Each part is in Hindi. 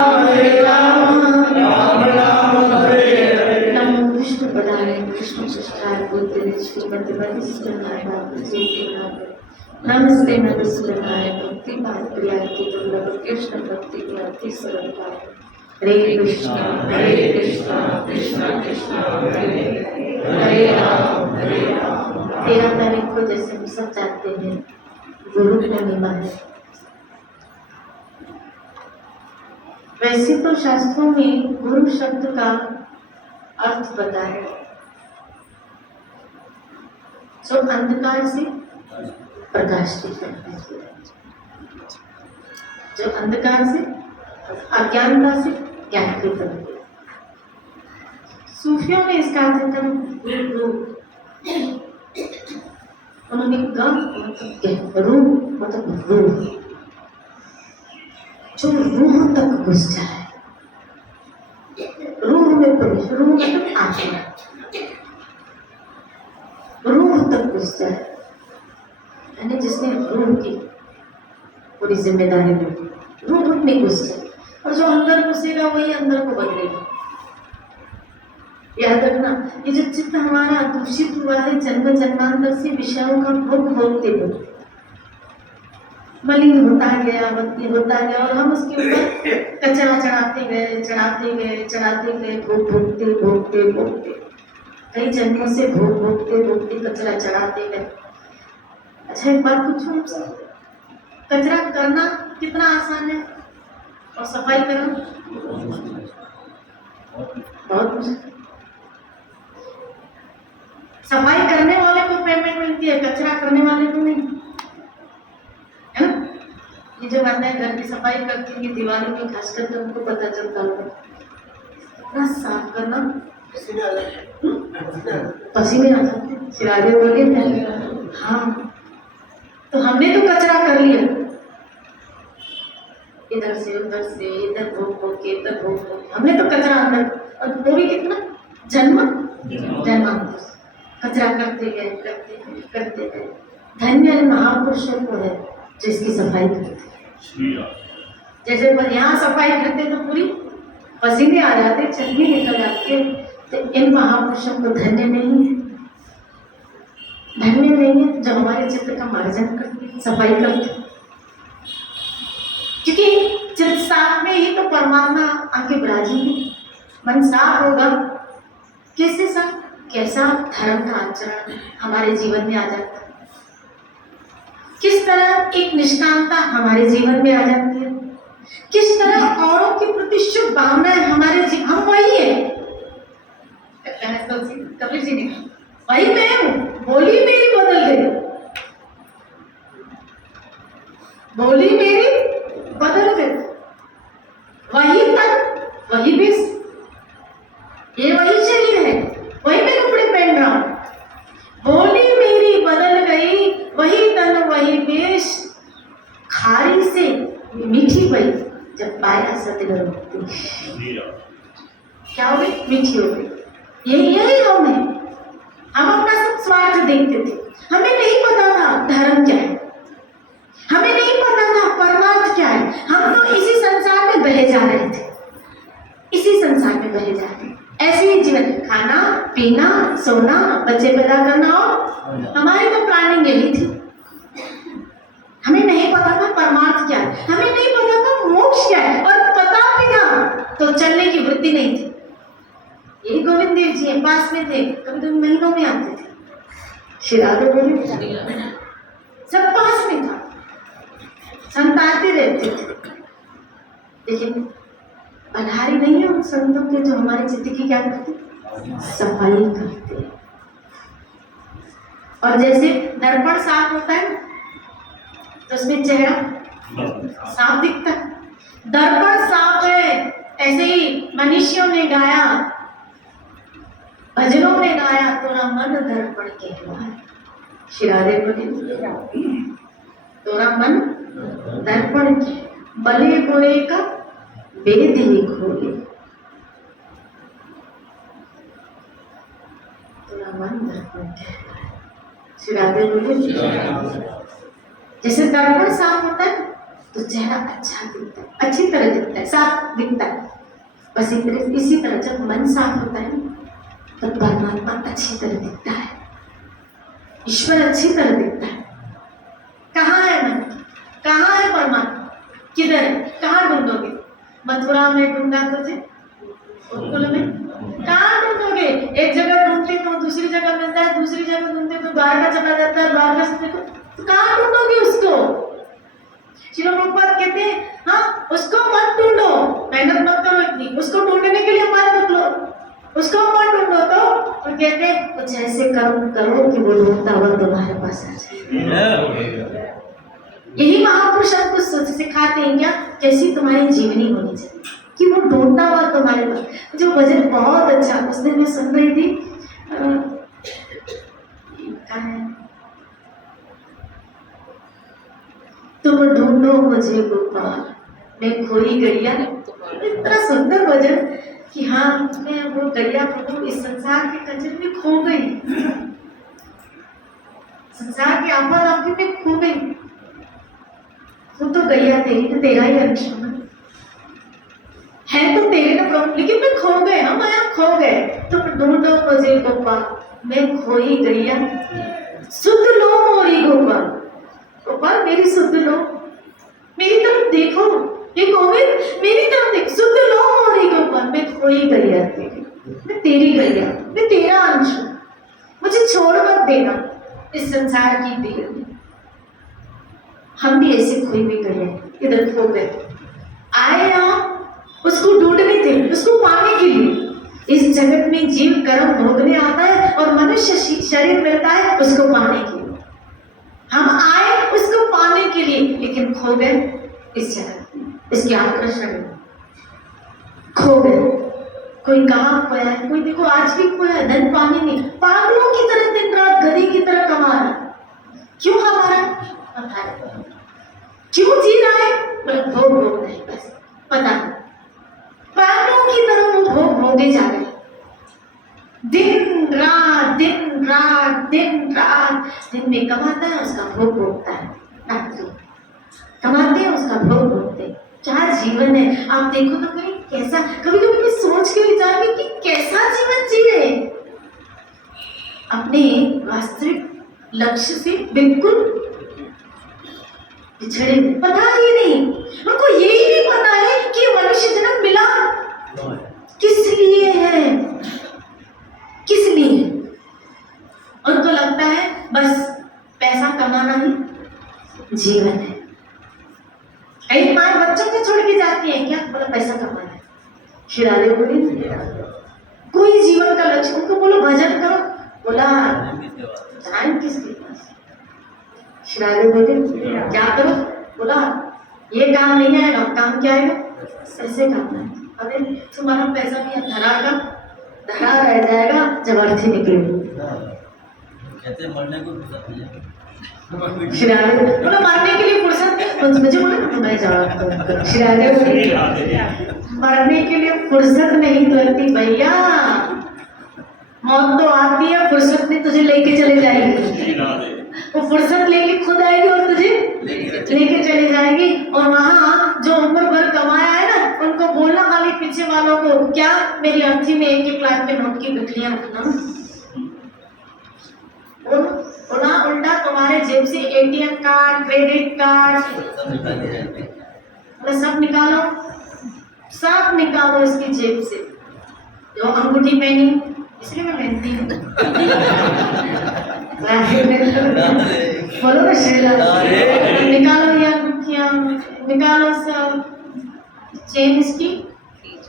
हरे राम राम राम हरे हरे। नमो विष्णु पदाय कृष्ण शिष्टाय बुद्धि श्रीमती वरिष्ठाय नमस्ते नमस्ते भक्ति पाद प्रिया की दुर्लभ कृष्ण भक्ति अति सरलता। हरे कृष्णा कृष्णा कृष्णा हरे हरे, हरे राम 13 तारीख को जैसे हम सब जानते हैं गुरु पूर्णिमा है। वैसे तो शास्त्रों में गुरु शब्द का अर्थ पता है, जो अंधकार से प्रकाश की करता है, जो अंधकार से अज्ञानता से ज्ञान की तरफ। सूफियों ने इसका अर्थ कर गुरु, उन्होंने रूह मतलब रूह, जो रूह तक घुस जाए, रूह में प्रवेश, रूह मतलब आत्मा, रूह तक घुस जाए, यानी जिसने रूह की पूरी जिम्मेदारी ली, रूह में घुस जाए, और जो अंदर घुसेगा वही अंदर को बदलेगा। याद रखना, ये जो चित्त हमारा दूषित हुआ है जन्म जन्मांतर से विषयों का भोग भोगते भोगते मलिन होता गया और हम उसके ऊपर कचरा चढ़ाते गए भोगते कई जन्मों से भोगते कचरा चढ़ाते गए। अच्छा एक बात पूछूं आपसे, कचरा करना कितना आसान है और सफाई करना बहुत मुश्किल। सफाई करने वाले को पेमेंट मिलती है, कचरा करने वाले को नहीं, है ना? ये जो माताएं घर की सफाई करती हैं दिवाली में खास करके उनको पता चलता होगा, इतना साफ करना पसीने आ जाते, सिरागे बोले हाँ। तो हमने तो कचरा कर लिया, इधर से उधर से, इधर भोग के इधर भोग, हमने तो कचरा अंदर, और वो भी कितना जन्मांतर कचरा करते गए। धन्य महापुरुषों को है जो इसकी सफाई करते हैं। जैसे पर यहाँ सफाई करते तो पूरी पसीने आ जाते, चर्बी निकल जाती है, तो इन महापुरुषों को धन्य नहीं है जो हमारे चित्त का मार्जन करते, सफाई करते, क्योंकि चित्त साफ में ही तो परमात्मा आके विराजेंगे। मन साफ होगा, कैसे साफ, कैसा धर्म का आचरण हमारे जीवन में आ जाता है, किस तरह एक निष्कामता हमारे जीवन में आ जाती है, किस तरह औरों के प्रति शुभ भावनाएं हमारे जीवन, हम वही है। कबीर जी ने कहा वही मैं हूं, बोली मेरी बदल गई, बोली मेरी बदल गई, वही तन वही विष, ये वही शरीर है, वही मैं कपड़े पहन रहा हूं, बोली मेरी बदल गई, वही तन वही वेश, खारी से मीठी बनी, जब पाया सतगुरु क्या हो गई, मीठी हो गई। यही हम अपना सब स्वार्थ देखते थे, हमें नहीं पता था धर्म क्या है, हमें नहीं पता था परमार्थ क्या है, हम तो इसी संसार में बहे जा रहे थे, ऐसे ही जीवन, खाना पीना सोना बच्चे पैदा करना, और हमारी तो प्लानिंग यही थी। हमें नहीं पता था परमार्थ क्या है, हमें नहीं पता था मोक्ष क्या है, और पता भी था तो चलने की वृत्ति नहीं थी। यही गोविंद देव जी पास में थे, कभी 2 महीनों में आते थे, शिरादो गोविंद सब पास में था, संताते रहते थे, लेकिन अनहारी नहीं है उन संतों के जो हमारे चित्त की क्या करते, सफाई करते। और जैसे दर्पण साफ होता है तो उसमें चेहरा साफ दिखता है, दर्पण साफ है। ऐसे ही मनीषियों ने गाया, भजनों में गाया, तोरा मन दर्पण कहलाए, शिरारे बोले तोरा मन दर्पण के बले बोले का वेद ही खोले, तोरा मन दर्पण कहलाए, शिरारे बोले। जैसे दर्पण साफ होता है तो चेहरा अच्छा दिखता है, अच्छी तरह दिखता है, साफ दिखता है। बस इसी तरह जब मन साफ होता है तो परमात्मा अच्छी तरह दिखता है, ईश्वर अच्छी तरह दिखता है। कहाँ है मन, कहाँ है परमात्मा, किधर है, कहाँ ढूंढोगे? मथुरा में ढूंढा तुझे, गोकुल में कहाँ ढूंढोगे? एक जगह ढूंढते तो दूसरी जगह मिलता है, दूसरी जगह ढूंढते तो द्वारका चला जाता है, द्वारका से देखो तो कहाँ ढूंढोगे उसको? श्रील प्रभुपाद कहते हैं हाँ उसको मत ढूंढो, मेहनत मत करो इतनी, उसको ढूंढने के लिए मत निकलो, उसको मत ढूंढो। तो कहते हैं कुछ ऐसे करो कि वो ढूंढता हुआ तुम्हारे पास आ जाए। यही महापुरुष आपको सिखाते हैं क्या, कैसी तुम्हारी जीवनी होनी चाहिए कि वो ढूंढता हुआ तुम्हारे पास। जो भजन बहुत अच्छा, उस दिन मैं सुन रही थी, तुम ढूंढो मुझे गोपाल मैं खोई गैया। इतना सुंदर भजन कि हाँ मैं वो गैया प्रभु इस संसार के कंजर में खो गई, संसार के आफत आफत में खो गई। तू तो गैया तेरी तो तेरा ही अंश है तो तेरे ना प्रभु, लेकिन मैं खो गए, हम यहाँ खो गए। तुम ढूंढो मुझे गोपाल मैं खोई गैया, सुध लो मोरी गोपाल, गोपाल मेरी सुध लो, मेरी तरफ देखो, ये गोविंद मेरी तरफ देख, सुध लो मोरी गोपाल मैं खोई गैया तेरी, मैं तेरी गैया, मैं तेरा अंश हूँ, मुझे छोड़ मत देना इस संसार की भीड़ में। हम भी ऐसे खोई भी गए, इधर खो गए, आए यहाँ उसको ढूंढने थे, उसको पाने के लिए। इस जगत में जीव कर्म भोगने आता है और मनुष्य शरीर मिलता है उसको पाने के लिए। हम आए उसको पाने के लिए, लेकिन खो गए इस जगत में, इसके आकर्षण में खो गए। कोई कहाँ खोया है, कोई देखो आज भी खोया है, धन पाने नहीं, पागलों की तरह दिन रात गधी की तरह कमा रहा। क्यों हमारा क्यों जी रहा है? भोग भोग नहीं, बस पता नहीं, पागलों की तरह वो भोग भोगे जा रहे, दिन रात दिन रात दिन रात। दिन में कमाता है उसका भोग भोगता है, रात्रि कमाते हैं उसका भोग भोगते हैं। क्या जीवन है आप देखो तो कहीं कैसा, कभी कभी मैं सोच के विचार में कि कैसा जीवन जी रहे, अपने वास्तविक लक्ष्य से बिल्कुल पिछड़े, पता ही नहीं उनको, यही नहीं पता है कि मनुष्य जन्म मिला किस लिए है, किस लिए। उनको लगता है बस पैसा कमाना ही जीवन है। कई माँ बच्चों को छोड़ के जाती है, क्या बोला पैसा कमाना है, खिलाने बोली कोई जीवन का लक्ष्य। उनको बोलो भजन करो, बोला टाइम किसके पास, खिलाने बोले क्या करो, बोला ये काम नहीं आएगा, काम क्या आएगा, ऐसे काम है। अरे तुम्हारा पैसा भी धरा रह जाएगा जब अर्थी निकलेगी। कहते हैं मरने को बोला मरने के लिए फुर्सत, मुझे बोला ना मैं जवाब मरने के लिए फुर्सत नहीं लगती भैया, मौत तो आती है, फुर्सत में तुझे लेके चले जाएगी, वो फुर्सत लेके खुद आएगी और तुझे लेके चली जाएगी। और वहाँ जो उम्र भर कमाया है ना, उनको बोलना खाली पीछे वालों को, क्या मेरी अर्थी में 1-1 लाख के नोट की गुठलियां रखना, बोला उल्टा तुम्हारे जेब से ATM कार्ड, क्रेडिट कार्ड सब निकालो, सब निकालो इसकी जेब से। जो अंगूठी पहनी, इसलिए मैं पहनती हूँ बोलो ना श्रीला, निकालो ये अंगूठियाँ, निकालो सब चेन इसकी,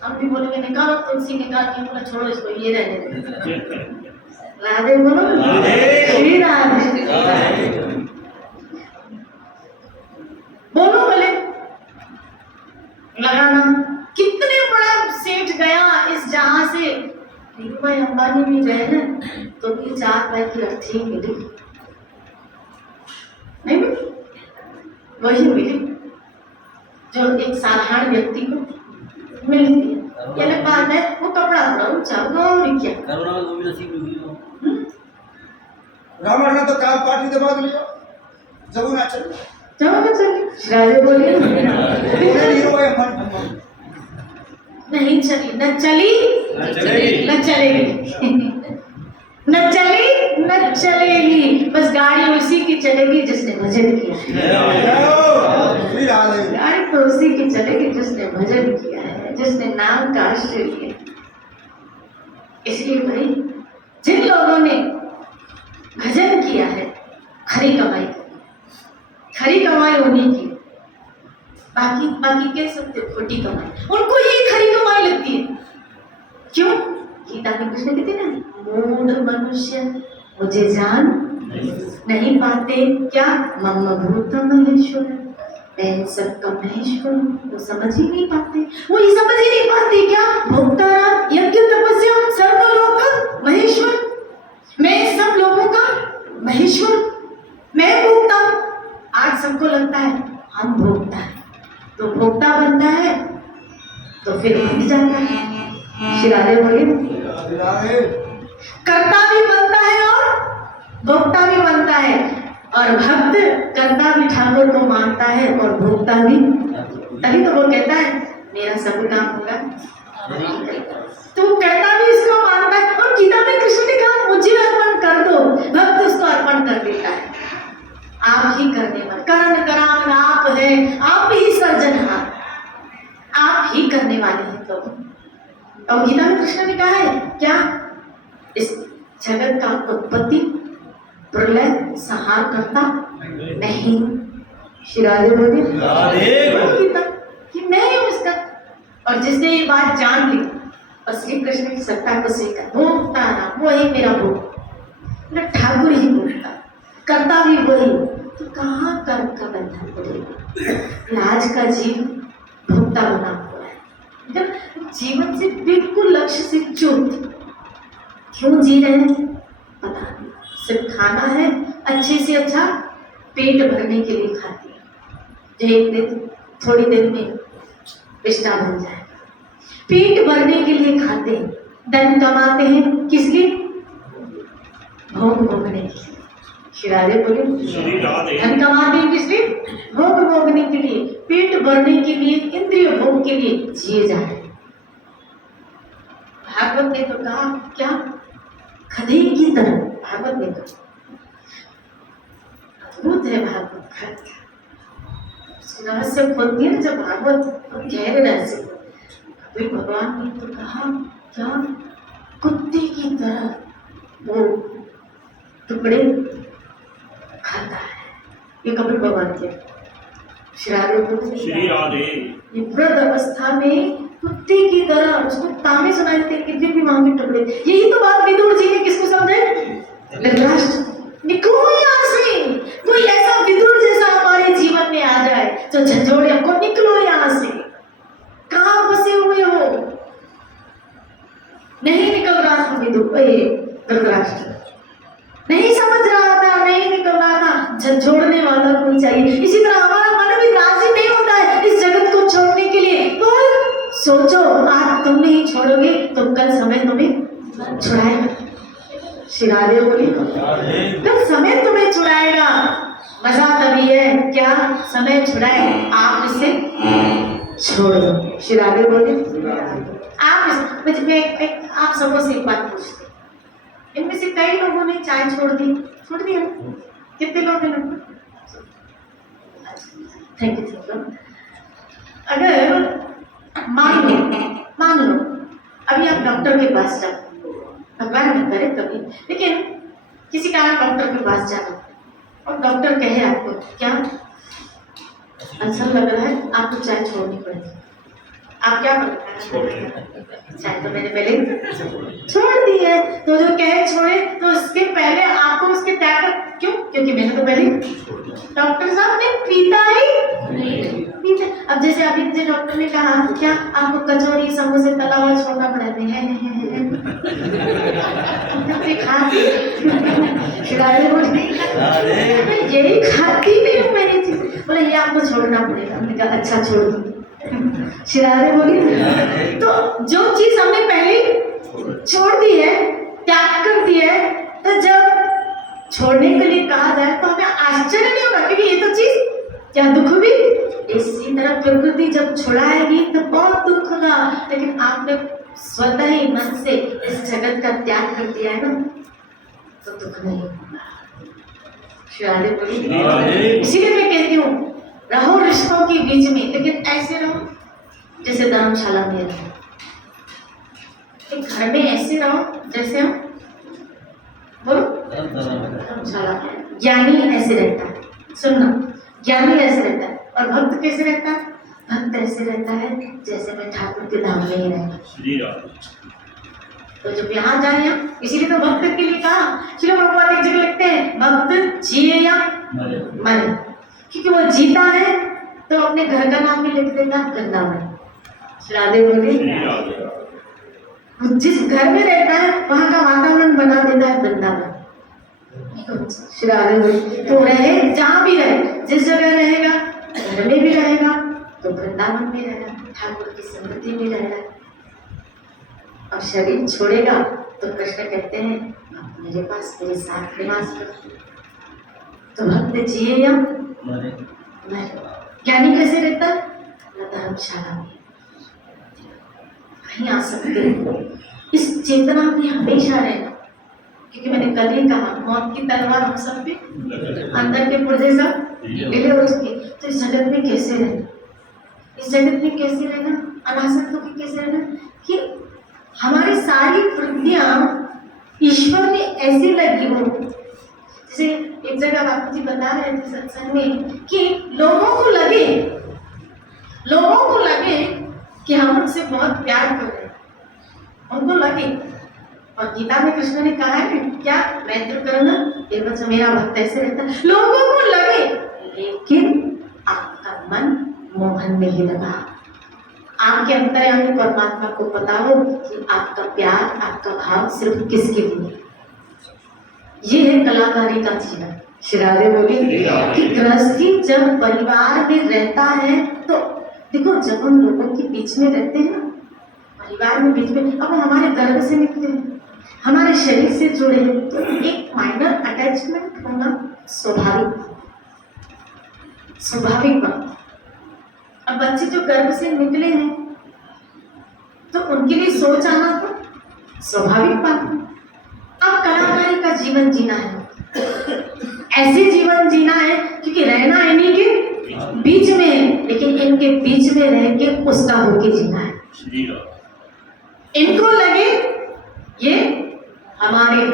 हम भी बोलेंगे निकालो, तुलसी निकाल के, बोला छोड़ो इसको, ये रहने दे। राधे बोलो, श्री राधे बोलो, बोले लगाना। कितने बड़ा सेठ गया इस जहां से, भाई अंबानी भी गए ना तो भी 4 लाख की अर्थी मिली, नहीं मिली, वही मिली जो एक साधारण व्यक्ति को मिलती है। ये अलग बात है, वो कपड़ा थोड़ा ऊंचा होगा और क्या, रावण ने तो काल पाठी दबा दिया, जब ना चल चलो ना चलिए। राधे बोलिए नहीं चली, न चली न चलेगी न चली न चलेगी। बस गाड़ी उसी की चलेगी जिसने भजन किया। गाड़ी तो उसी की चलेगी जिसने भजन किया है, जिसने नाम का आश्रय लिया। इसलिए भाई जिन लोगों ने भजन किया है, खरी कमाई खरी कमाई होने की, बाकी बाकी कह सकते खोटी कमाई, उनको ये खरी कमाई लगती है। क्यों? गीता में कृष्ण कहते ना, मूढ़ मनुष्य मुझे जान नहीं पाते क्या, मम भूत महेश्वर, मैं इन सबका महेश्वर हूँ। वो समझ ही नहीं पाते, वो ये समझ ही नहीं पाते क्या, भोक्ताराम यज्ञ तपस्या सर्वलोक महेश्वर, मैं सब लोगों का महेश्वर, मैं भोक्ता हूँ। आज सबको लगता है हम भोक्ता है, तो भोक्ता बनता है तो फिर भूल जाता है। शिरारे बोले कर्ता भी बनता है और भोक्ता भी बनता है, और भक्त कर्ता भी ठाकुर को मानता है और भोक्ता भी। तभी तो वो कहता है मेरा सब काम होगा, तो कर्ता भी इसको मानता है। और गीता में कृष्ण ने कहा मुझे अर्पण कर दो, भक्त उसको अर्पण कर देता है। आप ही करने वाले, करण करान आप है, आप ही सर्जनहार, आप ही करने वाले हैं। तो और गीता में कृष्ण ने कहा है क्या, इस जगत का उत्पत्ति प्रलय संहार करता नहीं। शिराधे बोले गीता कि मैं हूं इसका। और जिसने ये बात जान ली और श्री कृष्ण की सत्ता को स्वीकार, भोगता ना वही मेरा भोग, मेरा ठाकुर ही भोगता, करता भी वही, तो कहाँ कर्म का बंधन पड़ेगा। लाज का जीव भोक्ता बना हुआ है, जब जीवन से बिल्कुल लक्ष्य से च्युत। क्यों जी रहे हैं पता नहीं, सिर्फ खाना है, अच्छे से अच्छा पेट भरने के लिए खाते हैं, जो एक दिन थोड़ी देर में रिश्ता बन जाएगा। पेट भरने के लिए खाते हैं, धन कमाते हैं किस लिए, भोग भोगने के लिए। शिरारे बोले धन कमाते हैं किस लिए, भोग भोगने के लिए, पेट भरने के लिए, इंद्रिय भोग के लिए जिए जा रहे। भागवत ने तो कहा क्या, खदे की तरह। भागवत ने तो अद्भुत है भागवत, रहस्य खोलती है जब भागवत गहरे रहस्य। कबीर भगवान ने तो कहा क्या, कुत्ते की तरह वो टुकड़े खाता है। ये कबीर भगवान के श्री राधे, ये वृद्ध अवस्था में कुत्ते की तरह उसको ताने सुनाई देते, कितने भी मांगे टुकड़े। यही तो बात विदुर जी ने किसको समझे, धृतराष्ट्र। निकलो यहाँ से, कोई ऐसा विदुर जैसा हमारे जीवन में आ जाए जो झंझोड़े हमको, निकलो यहाँ से, कहाँ फंसे हुए हो। नहीं निकल रहा था विदुर, धृतराष्ट्र नहीं समझ रहा था, नहीं निकल रहा था, झंझोड़ने वाला कोई चाहिए। इसी तरह हमारा मन भी राजी नहीं होता है इस जगत को छोड़ने के लिए। पर सोचो आज तुम नहीं छोड़ोगे तो कल समय तुम्हें छुड़ाएगा। शिराधे बोली कल समय तुम्हें छुड़ाएगा। मजा तभी है क्या, समय छुड़ाए आप इसे छोड़ दो। शिराधे बोले आप सबों से एक बात पूछते, इनमें से कई लोगों ने चाय छोड़ दी ना, कितने लोग हैं? Thank you. अगर मान लो अभी आप डॉक्टर के पास जाओ, भगवान न करे कभी, लेकिन किसी कारण डॉक्टर के पास जाओ और डॉक्टर कहे आपको क्या, अल्सर लग रहा है, आपको चाय छोड़नी पड़ेगी। आप क्या करें, चाय तो मैंने पहले छोड़ दी है, तो जो कहे छोड़े तो उसके पहले आपको उसके त्याग, क्यों, क्योंकि मैंने तो पहले डॉक्टर साहब ने पीता ही नहीं। अब जैसे अभी मुझे डॉक्टर ने कहा क्या आपको कचौड़ी समोसे तला हुआ छोड़ना पड़ेगा, यही खाती नहीं हूँ मैंने चीज, बोले ये आपको छोड़ना पड़ेगा। हमने कहा अच्छा छोड़ दो। शिरारे बोली तो जो चीज हमने पहले छोड़ दी है, त्याग कर दी है, तो जब छोड़ने के लिए कहा जाए तो हमें आश्चर्य नहीं होगा, क्योंकि ये तो चीज क्या दुख भी? इसी तरह प्रकृति जब छुड़ाएगी तो बहुत दुख होगा, लेकिन आपने स्वतः ही मन से इस जगत का त्याग कर दिया है ना, तो दुख नहीं होगा। श्राद्धे बोली, इसीलिए मैं कहती हूँ रहो रिश्तों के बीच में, लेकिन ऐसे रहो जैसे धर्मशाला में रहो। घर में ऐसे रहो जैसे हम बोलो धर्मशाला। ज्ञानी ऐसे रहता है, सुनना, ज्ञानी ऐसे रहता है, और भक्त कैसे रहता है? भक्त ऐसे रहता है जैसे मैं ठाकुर के धाम में ही रहता। तो जब यहाँ जाए हम, इसीलिए तो भक्त के लिए कहा, श्री प्रभुपाद एक जगह लिखते हैं भक्त जिए या मरे, क्योंकि वो जीता है तो अपने घर का नाम भी लिख देगा वृंदावन। श्राद्धे बोले, जिस घर में रहता है वहां का वातावरण बना देता है वृंदावन। श्राद्धे बोले, तो रहे जहाँ भी रहे, जिस जगह रहेगा, घर में भी रहेगा तो वृंदावन में रहेगा, ठाकुर की स्मृति में रहेगा। और शरीर छोड़ेगा तो कृष्ण कहते हैं मेरे पास मेरे साथ निवास करो। तो भक्त जिए या मरे। ज्ञानी कैसे रहता है? धर्मशाला में कहीं आ सकते हैं। इस चेतना में हमेशा रहना, क्योंकि मैंने कल ही कहा मौत की तलवार हम सब पे, अंदर के पुर्जे सब ढीले हो चुके। तो इस जगत में कैसे रहना, इस जगत में कैसे रहना, अनासक्तों की कैसे रहना कि हमारी सारी वृत्तियां ईश्वर में ऐसी लगी हो। जैसे एक जगह बापू जी बता रहे थे सत्संग में कि लोगों को लगे कि हम उनसे बहुत प्यार कर रहे हैं, उनको लगे। और गीता में कृष्ण ने कहा है क्या, मैत्र करना, एक बच्चा मेरा भक्त ऐसे रहता है। लोगों को लगे, लेकिन आपका मन मोहन में ही लगा। आपके अंतर्यामी परमात्मा को पता हो कि आपका प्यार, आपका भाव सिर्फ किसके लिए। ये है कलाकारी का जीवन। श्राद्धे बोली कि गृहस्थी जब परिवार में रहता है तो देखो, जब हम लोगों के बीच में रहते हैं ना, परिवार में बीच में, अब हमारे गर्भ से निकले हैं, हमारे शरीर से जुड़े हैं, तो एक माइनर अटैचमेंट होना स्वाभाविक बात। अब बच्चे जो गर्भ से निकले हैं तो उनके लिए सोच आना तो स्वाभाविक बात है। अब कलाकारी का जीवन जीना है, ऐसे जीवन जीना है क्योंकि रहना इन्हीं के बीच में है, लेकिन इनके बीच में रह के उसका होके जीना है। इनको लगे ये हमारे,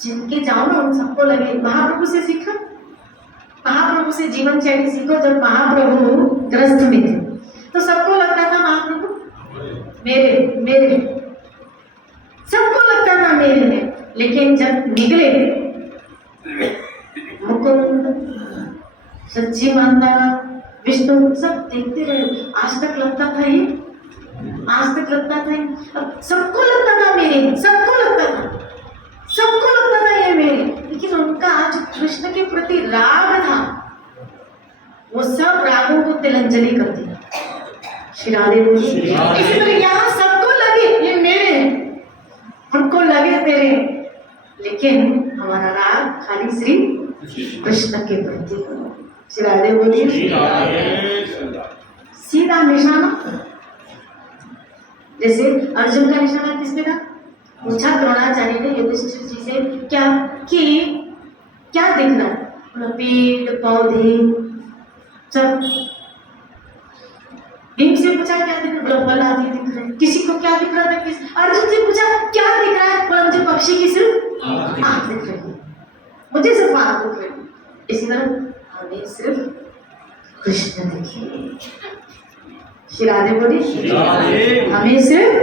जिनके जाओ ना उन सबको लगे। महाप्रभु से सीखा, महाप्रभु से जीवन शैली सीखो। जब महाप्रभु ग्रस्त में थे तो सबको लगता था महाप्रभु मेरे, सबको लगता था मेरे में, लेकिन जब निकले मुकुंद, सच्ची माता, विष्णु सब देखते रहे। आज तक लगता था ये, अब सबको लगता था मेरे, सबको लगता था ये मेरे, लेकिन उनका जो कृष्ण के प्रति राग था वो सब रागों को तिलंजलि कर दिया। श्राद्धे बोली, इसी तरह यहाँ सबको लगे ये मेरे, उनको लगे मेरे, लेकिन हमारा राग खाली श्री कृष्ण के प्रति। श्राद्धे बोली, सीधा निशाना, जैसे अर्जुन का निशाना किसने था? पूछा द्रोणाचार्य ने युधिष्ठिर जी से, क्या दिख रहा है? पेड़ पौधे सब। भीम से पूछा क्या दिख रहा है? बल आदि दिख रहे हैं। किसी को क्या दिख रहा था? अर्जुन से पूछा क्या दिख रहा है? बोला मुझे पक्षी की सिर्फ आँख दिख रही है, मुझे सिर्फ आँख दिख रही है। इसी तरह हमें सिर्फ कृष्ण दिखे। श्राद्धे बोली, हमें सिर्फ।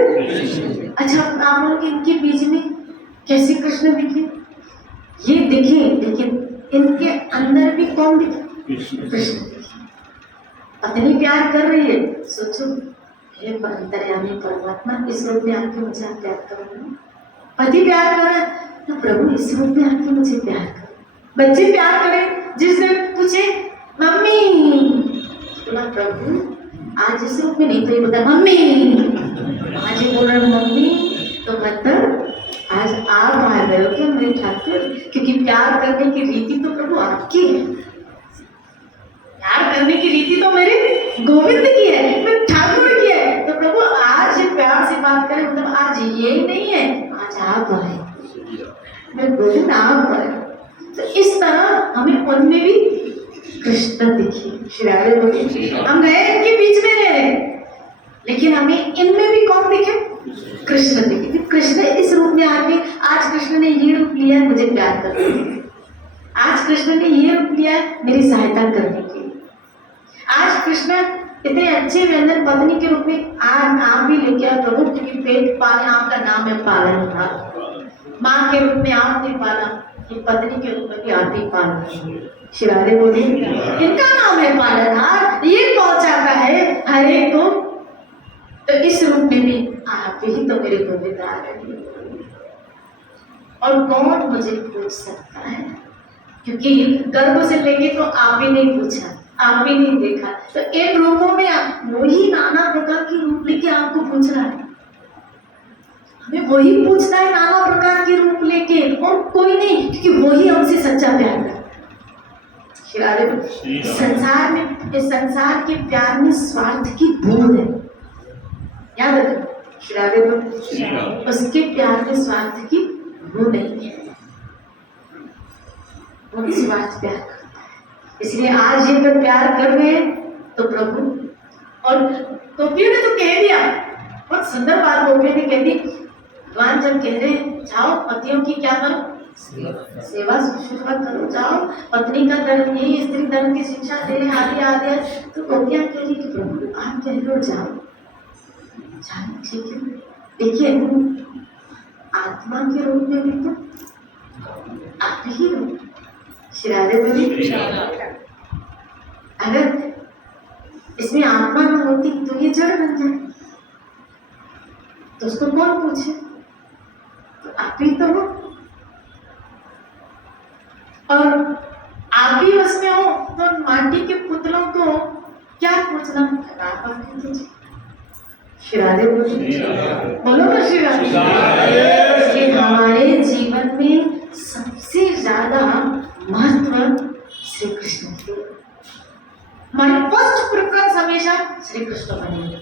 अच्छा, आप लोग इनके बीच में कैसे कृष्ण दिखे? ये दिखे, लेकिन इनके अंदर भी कौन दिखे? कृष्ण दिखे। पत्नी प्यार कर रही है, सोचो हे अंतर्यामी परमात्मा, इस रूप में आके मुझे आप प्यार करो। पति प्यार कर रहा है तो प्रभु इस रूप में आके मुझे प्यार करो। बच्चे प्यार करें, जिस दिन पूछे मम्मी, बोला प्रभु आज इस रूप में नहीं, तो ये बता मम्मी, आज ये बोल रहा मम्मी, तो मतलब आज आप आ गए हो क्या मेरे ठाकुर? क्योंकि प्यार करने की रीति तो प्रभु आपकी है, प्यार करने की रीति तो मेरे गोविंद की है, मैं ठाकुर की है। तो प्रभु आज प्यार से बात करें, मतलब आज ये नहीं है, आज आप आए, मैं गोविंद आप आए। तो इस तरह हमें उनमें भी कृष्ण दिखी। श्री राधे बोलिए। हम गए इनके बीच में रह रहे, लेकिन हमें इनमें भी कौन दिखे? कृष्ण दिखे। कृष्ण इस रूप में आके, आज कृष्ण ने ये रूप लिया है मुझे प्यार करने के लिए, आज कृष्ण ने ये रूप लिया है मेरी सहायता करने के लिए, आज कृष्ण इतने अच्छे व्यंजन पत्नी के रूप में आज आप भी लेके आओ प्रभु, क्योंकि पेट पाले आपका नाम है पालन था। माँ के रूप में आपने पाला, ये पत्नी के रूप में भी आप ही पालन। श्री राधे बोलिए। इनका नाम है पालनहार, ये पहुंचाता है हर एक को। तो इस रूप में भी आप ही तो मेरे गोविंद आ रहे हैं, और कौन मुझे पूछ सकता है? क्योंकि गर्भ से लेके तो आप ही नहीं पूछा, आप ही नहीं देखा, तो इन रूपों में वही नाना प्रकार के रूप लेके आपको पूछ रहा है। हमें वही पूछता है नाना प्रकार के रूप लेके, और कोई नहीं, क्योंकि वही हमसे सच्चा प्यार करता है। संसार में, इस संसार के प्यार में स्वार्थ की बूंद है, याद रखो। श्री उसके प्यार में स्वार्थ की बूंद नहीं है, वो निस्वार्थ प्यार करता है। इसलिए आज ये तो प्यार कर रहे हैं तो प्रभु, और गोपियों ने तो कह दिया, बहुत सुंदर बात गोपियों ने कह दी। भगवान जब कह रहे हैं जाओ पतियों की क्या करो, सेवा शुश्रूषा करो, जाओ पत्नी का धर्म नहीं, स्त्री धर्म की शिक्षा दे रहे, आदि आदि। तो गोपियां कह रही कि प्रभु आप कह रहे हो जाओ, जाओ ठीक है। देखिए आत्मा के रूप में भी तो आप ही हो। श्री राधे बोली। अगर इसमें आत्मा न होती तो ये जड़ बन जाए, तो उसको कौन पूछे? तो आप ही तो हो, और आप भी उसमें हो, तो माटी के पुतलों को क्या पूछना? श्री राधे बोलो ना श्री राधे। हमारे जीवन में सबसे ज्यादा महत्व श्री कृष्ण की, हमारी फर्स्ट प्रेफरेंस हमेशा श्री कृष्ण बनेगी,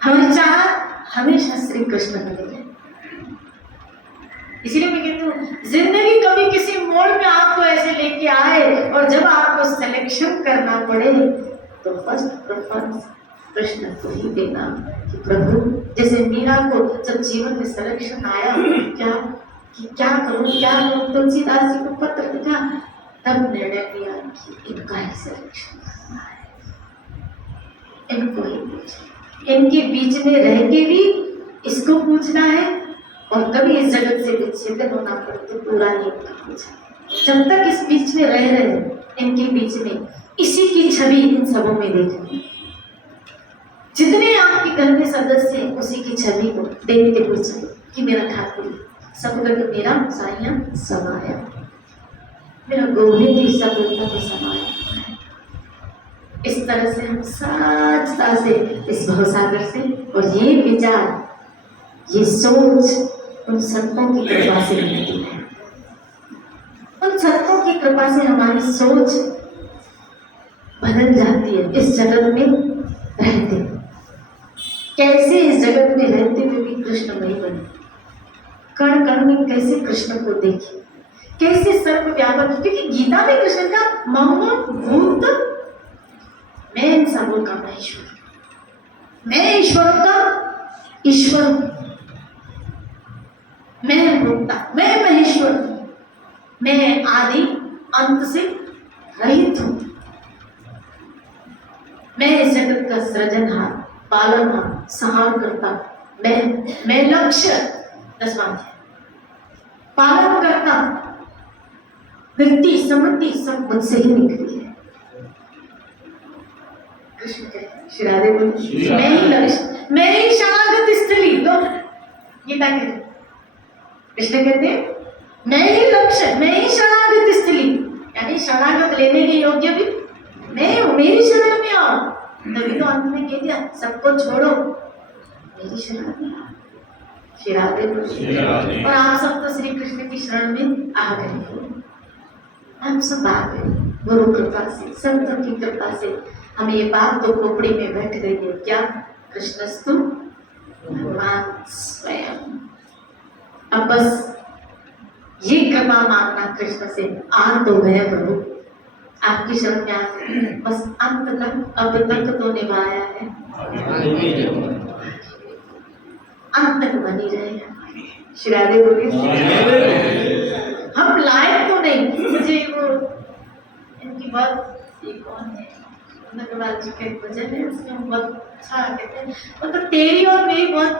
हमारी चाह हमेशा श्री कृष्ण बनेगी। इसीलिए मैं कहती हूँ जिंदगी कभी किसी मोड़ में आपको ऐसे लेके आए, और जब आपको सिलेक्शन करना पड़े तो फर्स्ट प्रेफरेंस कृष्ण को ही देना। कि प्रभु, जैसे मीरा को जब जीवन में सिलेक्शन आया क्या करूं, तुलसीदास जी को पत्र लिखा, तब निर्णय लिया कि इनका ही सिलेक्शन करना है, इनको ही पूछना, इनके बीच में रह के भी इसको पूछना है, और कभी इस जगत से विच्छेदन होना पड़े तो पूरा नहीं पूछा। जब तक इस बीच में रह रहे इनके बीच में इसी की छवि इन सबों में देखनी, जितने आपके घर में सदस्य हैं उसी की छवि को देखते पूछे कि मेरा ठाकुर सब करके मेरा साइया समाया, मेरा गोविंद ही सब को समाया। इस तरह से हम सहजता से इस भवसागर से, और ये विचार, ये सोच उन संतों की कृपा से मिलती है। उन संतों की कृपा से हमारी सोच बदल जाती है। इस जगत में रहते, कैसे इस जगत में रहते हुए भी कृष्ण नहीं बने, कण कण में कैसे कृष्ण को देखे, कैसे सर्वव्यापक, क्योंकि गीता में कृष्ण का महमूत, मैं इन सबों का महेश्वर, मैं ईश्वरों का ईश्वर, मैं भोक्ता, मैं महेश्वर, मैं आदि अंत से रहित हूं, मैं इस जगत का सृजनहार, पालनहार, संहार करता, मैं लक्ष्य, 10वां पालन करता, वृत्ति समृद्धि सब मुझसे ही निकली है। कृष्ण कहते, श्री राधे बोली, मैं ही लक्ष्य, मैं ही शरणागत स्थली। तो गीता कहते, कृष्ण कहते मैं ही लक्ष्य, मैं ही शरणागत स्थली, यानी शरणागत लेने के योग्य भी मैं हूँ, मेरी शरण में आओ। तभी तो अंत में कह दिया सबको छोड़ो मेरी शरण में आओ। श्री राधे बोली। और आप सब तो श्री कृष्ण की शरण में आ गए, हम सब आ गए। गुरु कृपा से, संतों की कृपा से हमें ये बात तो खोपड़ी में बैठ गई है। क्या? कृष्णस्तु भगवान स्वयं। अब बस ये कृपा मांगना कृष्ण से, आ तो गया प्रभु, आपकी शरण में आ गए, बस अंत तक अब तक तो निभाया है, अंत तक बनी रहे। श्री राधे बोलिए। हम लायक तो नहीं, मुझे वो इनकी बात, ये कौन है, नगरवाल जी का एक भजन है, उसमें हम बहुत अच्छा कहते हैं, मतलब तेरी और मेरी बहुत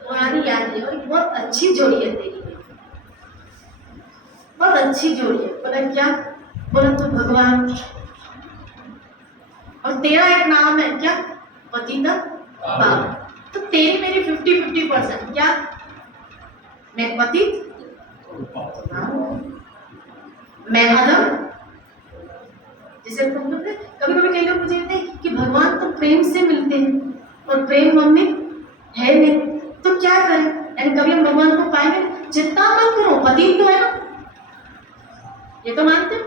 पुरानी याद है, और बहुत अच्छी जोड़ी है तेरी, बहुत अच्छी जोड़ी है। बोला क्या? बोला तो भगवान, और तेरा एक नाम है क्या? पतिता पावन। तो तेरी मेरी 50-50%। क्या? मैं पतित, मैं अधम। जैसे कभी कभी कई लोग मुझे कहते हैं कि भगवान तो प्रेम से मिलते हैं और प्रेम हम में है नहीं, तो क्या करें? यानी कभी हम भगवान को पाएंगे? चिंता मत करो, पतित तो है ना, ये तो मानते हो,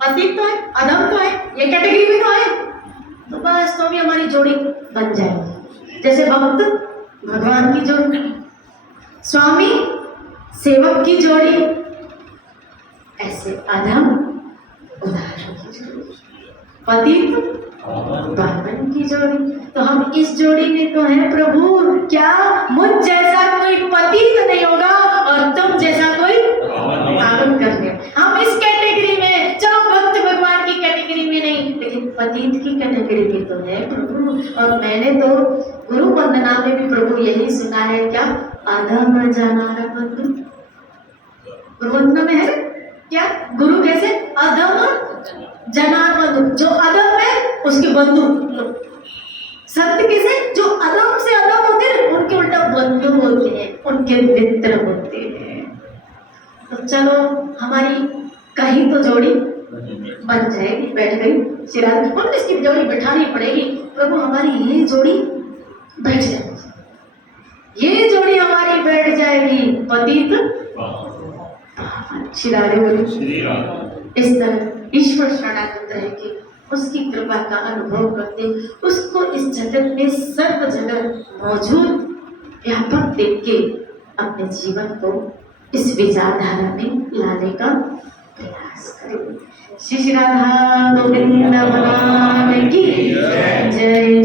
पतित तो है, अधम तो है, ये कैटेगरी भी तो है, तो बस तो भी हमारी जोड़ी बन जाएगी। जैसे भक्त भगवान की जोड़ी, स्वामी सेवक की जोड़ी, ऐसे अधम उदाहरण की जोड़ी, पतित पावन की जोड़ी। तो हम इस जोड़ी में तो हैं प्रभु। क्या? मुझ जैसा कोई पतित नहीं होगा और तुम जैसा कोई पावन करने। हम इस कैटेगरी में, चलो भक्त भगवान की कैटेगरी में नहीं, लेकिन पतित की कैटेगरी में तो है प्रभु। और मैंने तो गुरु वंदना में भी प्रभु यही सुना है, क्या? अधम जनार बंधु। गुरु वंदना में है क्या? गुरु कैसे? अधम जनार बंधु, जो अधम है उसके बंधु। सत्य किसे? जो अधम से अधम होते हैं उनके उल्टा बंधु होते हैं, उनके मित्र होते हैं। तो चलो हमारी कहीं तो जोड़ी बन जाएगी, बैठ गई चिराग, और इसकी जोड़ी बैठानी पड़ेगी। प्रभु हमारी ये जोड़ी बैठ जाएगी, ये जोड़ी हमारी बैठ जाएगी, पतित शिरारे बोली। इस तरह ईश्वर शरणागत रह के उसकी कृपा का अनुभव करते, उसको इस जगत में सर्व जगह मौजूद व्यापक देख के अपने जीवन को इस विचारधारा में लाने का प्रयास करें। श्री राधा गोविंद भगवान की जय जय।